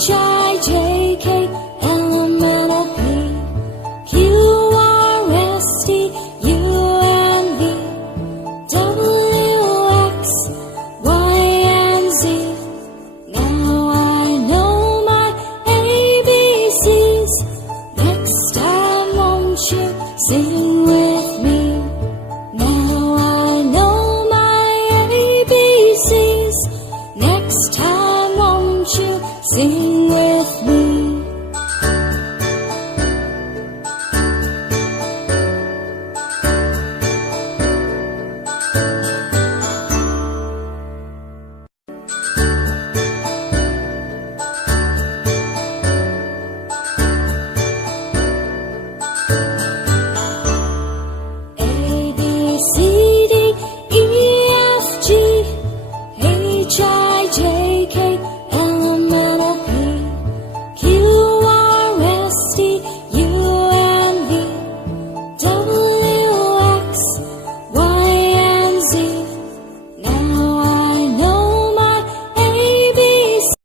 H-I-J-K, L-M-N-O-P, Q-R-S-T, U-N-V, W-X, Y-and-Z. Now I know my ABCs. Next time won't you sing with me? Now I know my ABCs. Next time won't you sing with me?